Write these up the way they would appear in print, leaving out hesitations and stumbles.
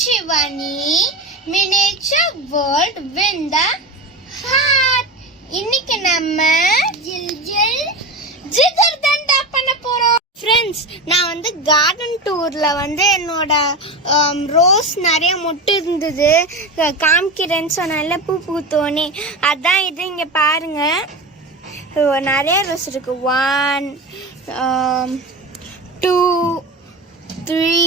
Shivani Miniature World win the heart. இன்னைக்கு நம்ம ஜிகர்தண்டா பண்ண போறோம். ஃப்ரெண்ட்ஸ், நான் கார்டன் டூர்ல என்னோட ரோஸ் நிறைய மொட்டு இருந்தது காமிக்கிறேன்னு சொன்னால பூ பூத்தோனே அதான் இது. இங்க பாருங்க, நிறைய ரோஸ் இருக்கு. 1 2 3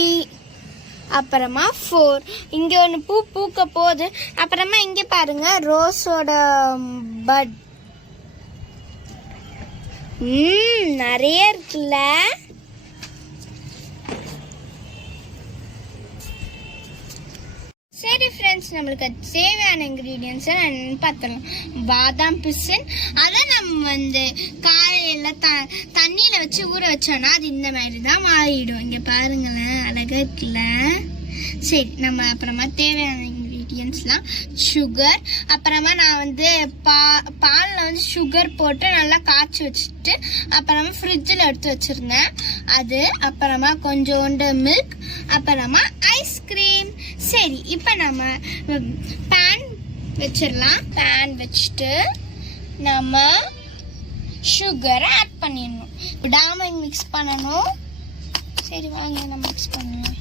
அப்புறமா 4. இங்க ஒன்று பூ பூக்க போகுது. அப்புறமா இங்க பாருங்க ரோஸோட பட் நிறைய இருக்குல்ல. சரி ஃப்ரெண்ட்ஸ், நம்மளுக்கு தேவையான இன்க்ரீடியன்ஸ் பார்த்துடலாம். பாதாம் பிசின் அதை நம்ம காலையில் தண்ணியில் வச்சு ஊற வச்சோன்னா அது இந்த மாதிரி தான் மாறிடும். இங்கே பாருங்களேன், அழகாக இருக்குல்ல. சரி, நம்ம அப்புறமா தேவையான இன்க்ரீடியன்ஸ்லாம் சுகர். அப்புறமா நான் பாலில் சுகர் போட்டு நல்லா காய்ச்சி வச்சுட்டு அப்புறமா ஃப்ரிட்ஜில் எடுத்து வச்சுருந்தேன் அது. அப்புறமா கொஞ்சோண்டு மில்க், அப்புறமா ஐஸ்கிரீம். சரி, இப்போ நம்ம பேன் வச்சிடலாம். பேன் வச்சுட்டு நம்ம சுகரை ஆட் பண்ணிடணும். விடாம மிக்ஸ் பண்ணணும். சரி வாங்க, நம்ம மிக்ஸ் பண்ணுவோம்.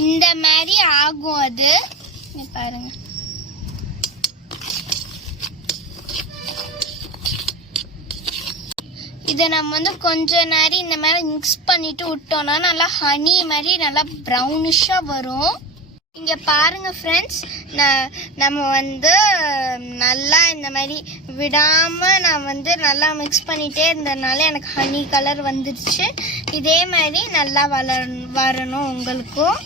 இந்த மாதிரி ஆகும் அது. பாருங்க, இதை நம்ம கொஞ்ச நேரம் இந்த மாதிரி மிக்ஸ் பண்ணிட்டு விட்டோம்னா நல்லா ஹனி மாதிரி நல்லா ப்ரௌனிஷா வரும். இங்க பாருங்க ஃப்ரெண்ட்ஸ், நம்ம நல்லா இந்த மாதிரி விடாம நான் நல்லா மிக்ஸ் பண்ணிட்டே இருந்ததுனால எனக்கு ஹனி கலர் வந்துருச்சு. இதே மாதிரி நல்லா வரணும் உங்களுக்கும்.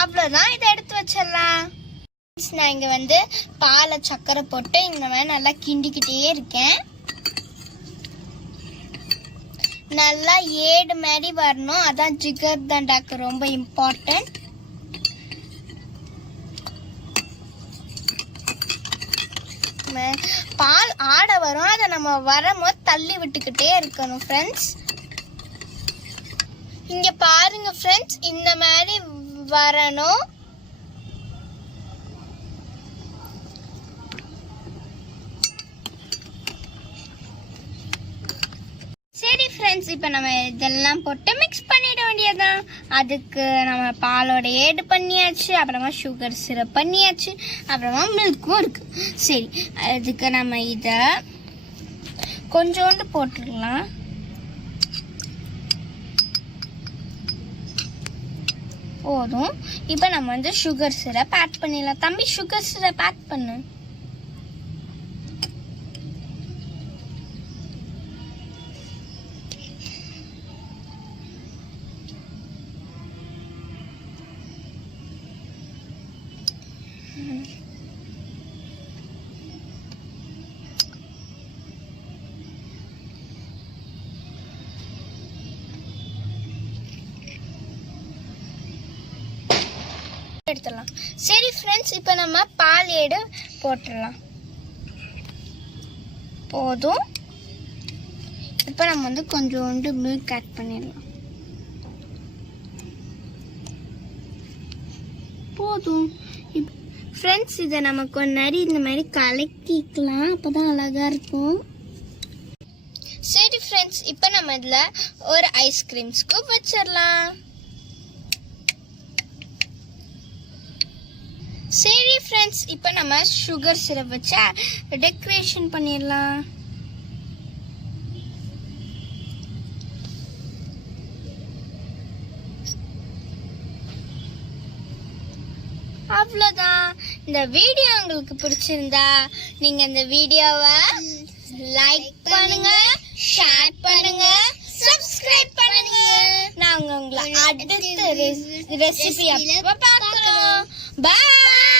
அவ்வளோதான், இதை எடுத்து வச்சிடலாம். நான் இங்க பாலை சக்கரை போட்டு இந்த மாதிரி நல்லா கிண்டிக்கிட்டே இருக்கேன். நல்லா ஏடு மாதிரி வரணும், அதான் ஜிகர்தண்டாக்கு ரொம்ப இம்பார்ட்டன்ட். பால் ஆட வரும், அதை நம்ம வரும்போது தள்ளி விட்டுக்கிட்டே இருக்கணும் ஃப்ரெண்ட்ஸ். இங்க பாருங்க ஃப்ரெண்ட்ஸ், இந்த மாதிரி வரணும். சரி ஃப்ரெண்ட்ஸ், இப்போ நம்ம இதெல்லாம் போட்டு மிக்ஸ் பண்ணிட வேண்டியதுதான். அதுக்கு நம்ம பாலோட ஏடு பண்ணியாச்சு, அப்புறமா சுகர் சிரப் பண்ணியாச்சு, அப்புறமா மில்க்கும் இருக்கு. சரி, அதுக்கு நம்ம இதை கொஞ்சோண்டு போட்டுக்கலாம். போதும். இப்போ நம்ம சுகர் சிரப் ஆட் பண்ணிடலாம். தம்பி, சுகர் சிரப் ஆட் பண்ணு. எடுத்துடலாம். சரி ஃப்ரெண்ட்ஸ், இப்போ நம்ம பால் ஏடு போட்டுடலாம். போதும். இப்போ நம்ம கொஞ்சோண்டு மில்க் ஆட் பண்ணிடலாம். போதும் ஃப்ரெண்ட்ஸ், இதை நம்ம கொஞ்ச நேரம் இந்த மாதிரி கலக்கிக்கலாம், அப்போதான் அழகா இருக்கும். சரி ஃப்ரெண்ட்ஸ், இப்போ நம்ம இதில் ஒரு ஐஸ்கிரீம் ஸ்கூப் வச்சிடலாம். சரி ஃப்ரெண்ட்ஸ், இப்போ நம்ம சுகர் சிரப் வச்சு டெக்கரேஷன் பண்ணிடலாம். அவ்வளோதான். இந்த வீடியோ உங்களுக்கு பிடிச்சிருந்தா நீங்க இந்த வீடியோவை லைக் பண்ணுங்க, ஷேர் பண்ணுங்க, சப்ஸ்கிரைப் பண்ணுங்க. நாங்க உங்களை அடுத்த ரெசிபி அப்ப பார்க்கிறோம். Bye.